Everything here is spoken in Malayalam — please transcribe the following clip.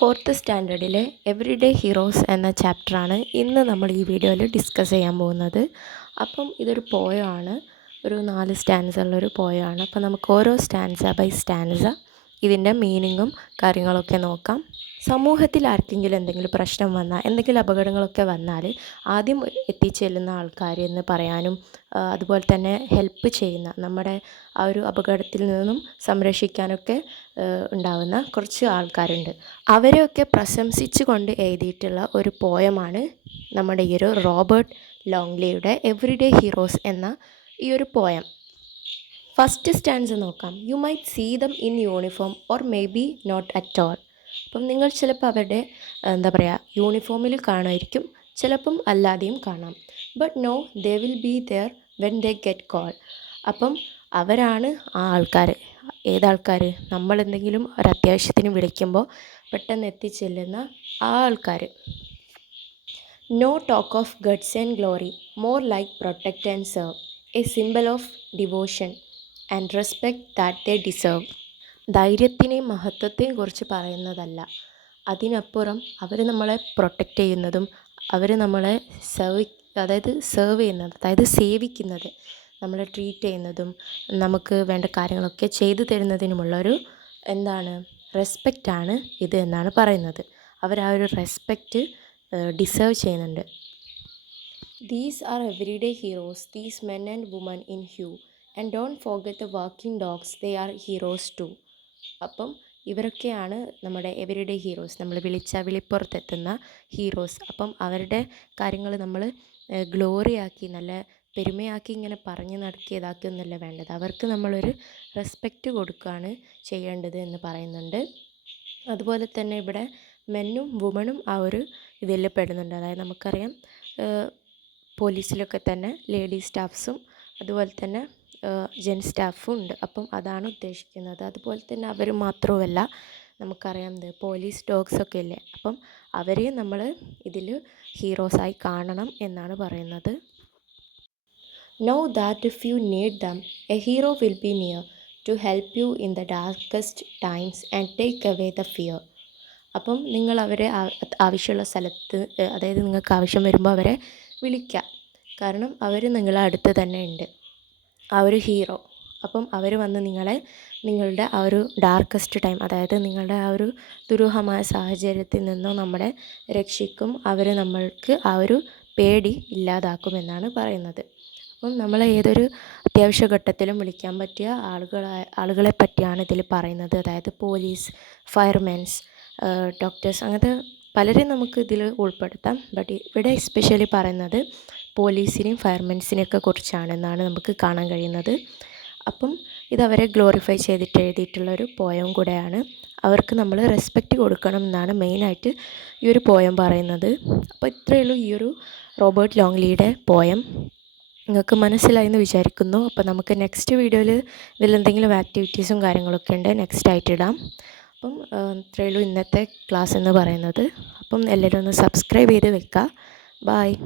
ഫോർത്ത് സ്റ്റാൻഡേർഡിലെ എവറിഡേ ഹീറോസ് എന്ന ചാപ്റ്ററാണ് ഇന്ന് നമ്മൾ ഈ വീഡിയോയിൽ ഡിസ്കസ് ചെയ്യാൻ പോകുന്നത്. അപ്പം ഇതൊരു പോയമാണ് ഒരു നാല് സ്റ്റാൻസുള്ളൊരു പോയമാണ് അപ്പം നമുക്ക് ഓരോ സ്റ്റാൻസ ബൈ സ്റ്റാൻസ ഇതിന്റെ മീനിങ്ങും കാര്യങ്ങളൊക്കെ നോക്കാം. സമൂഹത്തിൽ ആർക്കെങ്കിലും എന്തെങ്കിലും പ്രശ്നം വന്നാൽ എന്തെങ്കിലും അപകടങ്ങളൊക്കെ വന്നാൽ ആദ്യം എത്തിച്ചെല്ലുന്ന ആൾക്കാർ എന്ന് പറയാനും അതുപോലെ തന്നെ ഹെൽപ്പ് ചെയ്യുന്ന നമ്മുടെ ആ ഒരു അപകടത്തിൽ നിന്നും സംരക്ഷിക്കാനൊക്കെ ഉണ്ടാവുന്ന കുറച്ച് ആൾക്കാരുണ്ട്. അവരെയൊക്കെ പ്രശംസിച്ചു കൊണ്ട് എഴുതിയിട്ടുള്ള ഒരു പോയമാണ് നമ്മുടെ ഈ ഒരു റോബർട്ട് ലോങ്ലിയുടെ എവറിഡേ ഹീറോസ് എന്ന ഈ ഒരു പോയം ഫസ്റ്റ് സ്റ്റാൻസ് നോക്കാം. You might see them in uniform or may be not at all അപ്പം നിങ്ങൾ ചിലപ്പോൾ അവരുടെ എന്താ പറയുക യൂണിഫോമിൽ കാണുമായിരിക്കും. ചിലപ്പം അല്ലാതെയും കാണാം. But know they will be there when they get call അപ്പം അവരാണ് ആ ആൾക്കാർ ഏതാൾക്കാർ നമ്മൾ എന്തെങ്കിലും ഒരു അത്യാവശ്യത്തിന് വിളിക്കുമ്പോൾ പെട്ടെന്ന് എത്തിച്ചെല്ലുന്ന ആ ആൾക്കാർ no talk of guts and glory more like protect and serve a symbol of devotion and respect that they deserve ധൈര്യത്തിനെയും മഹത്വത്തെയും കുറിച്ച് പറയുന്നതല്ല. അതിനപ്പുറം അവർ നമ്മളെ പ്രൊട്ടക്റ്റ് ചെയ്യുന്നതും അവർ നമ്മളെ സെർവ് അതായത് സെർവ് ചെയ്യുന്നത് അതായത് സേവിക്കുന്നത് നമ്മളെ ട്രീറ്റ് ചെയ്യുന്നതും നമുക്ക് വേണ്ട കാര്യങ്ങളൊക്കെ ചെയ്തു തരുന്നതിനുമുള്ളൊരു എന്താണ് റെസ്പെക്റ്റാണ് ഇത് എന്നാണ് പറയുന്നത്. അവർ ആ ഒരു റെസ്പെക്റ്റ് ഡിസേർവ് ചെയ്യുന്നുണ്ട്. These are everyday heroes these men and women in hue and don't forget the working dogs they are heroes too അപ്പം ഇവരൊക്കെയാണ് നമ്മുടെ എവരിഡേ ഹീറോസ് നമ്മൾ വിളിച്ച വിളിപ്പുറത്തെത്തുന്ന ഹീറോസ് അപ്പം അവരുടെ കാര്യങ്ങൾ നമ്മൾ ഗ്ലോറിയാക്കി നല്ല പെരുമയാക്കി ഇങ്ങനെ പറഞ്ഞ് നടക്കിയതാക്കുന്നല്ല വേണ്ടത്. അവർക്ക് നമ്മളൊരു റെസ്പെക്റ്റ് കൊടുക്കുകയാണ് ചെയ്യേണ്ടത് എന്ന് പറയുന്നുണ്ട്. അതുപോലെ തന്നെ ഇവിടെ മെന്നും വുമണും ആ ഒരു ഇതിൽ പെടുന്നുണ്ട്. അതായത് നമുക്കറിയാം പോലീസിലൊക്കെ തന്നെ ലേഡീസ് സ്റ്റാഫ്സും അതുപോലെ തന്നെ ജെൻ സ്റ്റാഫും ഉണ്ട് അപ്പം അതാണ് ഉദ്ദേശിക്കുന്നത്. അതുപോലെ തന്നെ അവർ മാത്രവുമല്ല നമുക്കറിയാം ഇത് പോലീസ് ഡോഗ്സ് ഒക്കെ ഇല്ലേ അപ്പം അവരെയും നമ്മൾ ഇതിൽ ഹീറോസായി കാണണം എന്നാണ് പറയുന്നത്. Know that if you need them a hero will be near to help you in the darkest times and take away the fear അപ്പം നിങ്ങൾ അവരെ ആവശ്യമുള്ള സ്ഥലത്ത് അതായത് നിങ്ങൾക്ക് ആവശ്യം വരുമ്പോൾ അവരെ വിളിക്കുക കാരണം അവർ നിങ്ങളെ അടുത്ത് തന്നെ ഉണ്ട്. ആ ഒരു ഹീറോ. അപ്പം അവർ വന്ന് നിങ്ങളെ നിങ്ങളുടെ ആ ഒരു ഡാർക്കസ്റ്റ് ടൈം അതായത് നിങ്ങളുടെ ആ ഒരു ദുരൂഹമായ സാഹചര്യത്തിൽ നിന്നും നമ്മളെ രക്ഷിക്കും. അവർ നമ്മൾക്ക് ആ ഒരു പേടി ഇല്ലാതാക്കുമെന്നാണ് പറയുന്നത്. അപ്പം നമ്മളെ ഏതൊരു അത്യാവശ്യ ഘട്ടത്തിലും വിളിക്കാൻ പറ്റിയ ആളുകളെ ആളുകളെ പറ്റിയാണ് ഇതിൽ പറയുന്നത്. അതായത് പോലീസ് ഫയർമാൻസ് ഡോക്ടേഴ്സ് അങ്ങനത്തെ പലരെയും നമുക്ക് ഇതിൽ ഉൾപ്പെടുത്താം. ബട്ട് ഇവിടെ എസ്പെഷ്യലി പറയുന്നത് പോലീസിനെയും ഫയർമെൻസിനെയൊക്കെ കുറിച്ചാണെന്നാണ് നമുക്ക് കാണാൻ കഴിയുന്നത്. അപ്പം ഇതവരെ ഗ്ലോറിഫൈ ചെയ്തിട്ട് എഴുതിയിട്ടുള്ള ഒരു പോയം കൂടെയാണ്. അവർക്ക് നമ്മൾ റെസ്പെക്റ്റ് കൊടുക്കണം എന്നാണ് മെയിനായിട്ട് ഈ ഒരു പോയം പറയുന്നത്. അപ്പോൾ ഇത്രയേ ഉള്ളൂ ഈ ഒരു റോബർട്ട് ലോങ്ലിയുടെ പോയം. നിങ്ങൾക്ക് മനസ്സിലായി എന്ന് വിചാരിക്കുന്നു. അപ്പോൾ നമുക്ക് നെക്സ്റ്റ് വീഡിയോയിൽ ഇതിലെന്തെങ്കിലും ആക്ടിവിറ്റീസും കാര്യങ്ങളൊക്കെ ഉണ്ട് നെക്സ്റ്റ് ആയിട്ട് ഇടാം. അപ്പം ഇത്രയേ ഉള്ളൂ ഇന്നത്തെ ക്ലാസ് എന്ന് പറയുന്നത്. അപ്പം എല്ലാവരും ഒന്ന് സബ്സ്ക്രൈബ് ചെയ്ത് വെക്കുക. ബായ്